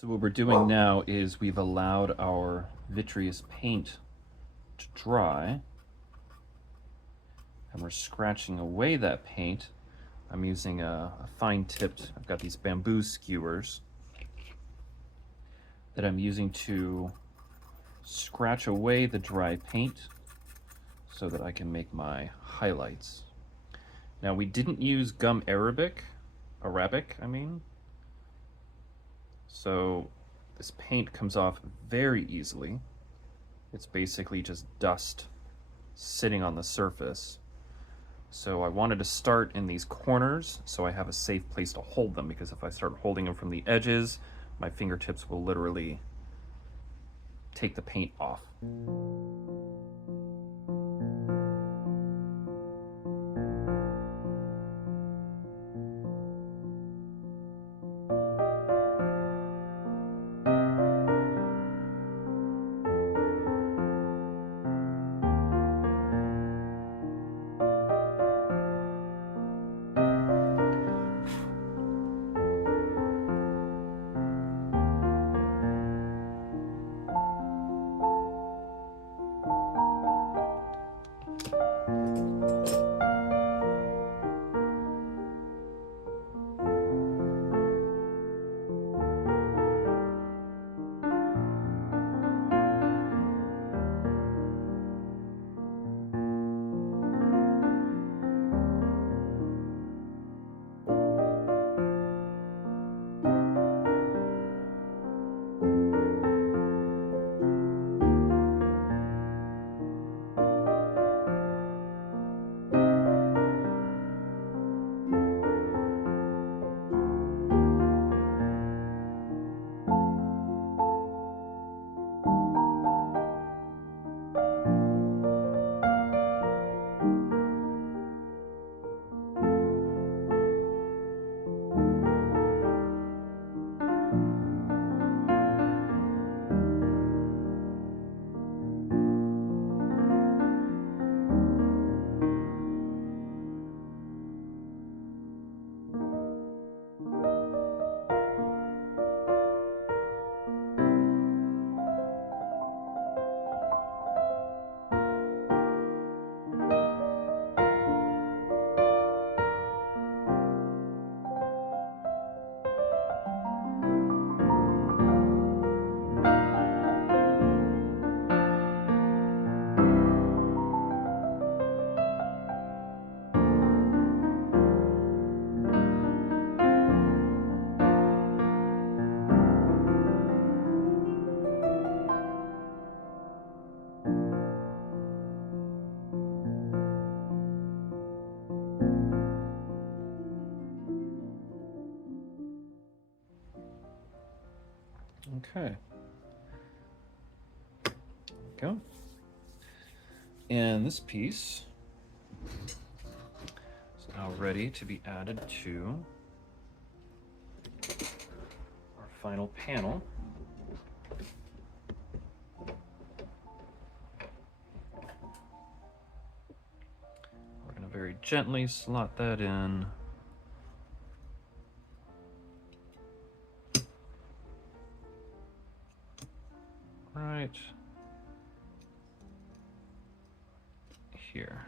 So what we're doing now is we've allowed our vitreous paint to dry, and we're scratching away that paint. I'm using a fine-tipped, I've got these bamboo skewers that I'm using to scratch away the dry paint so that I can make my highlights. Now, we didn't use gum Arabic, I mean. So this paint comes off very easily. It's basically just dust sitting on the surface. So I wanted to start in these corners so I have a safe place to hold them, because if I start holding them from the edges, my fingertips will literally take the paint off. Okay. There we go. And this piece is now ready to be added to our final panel. We're going to very gently slot that in. Right here.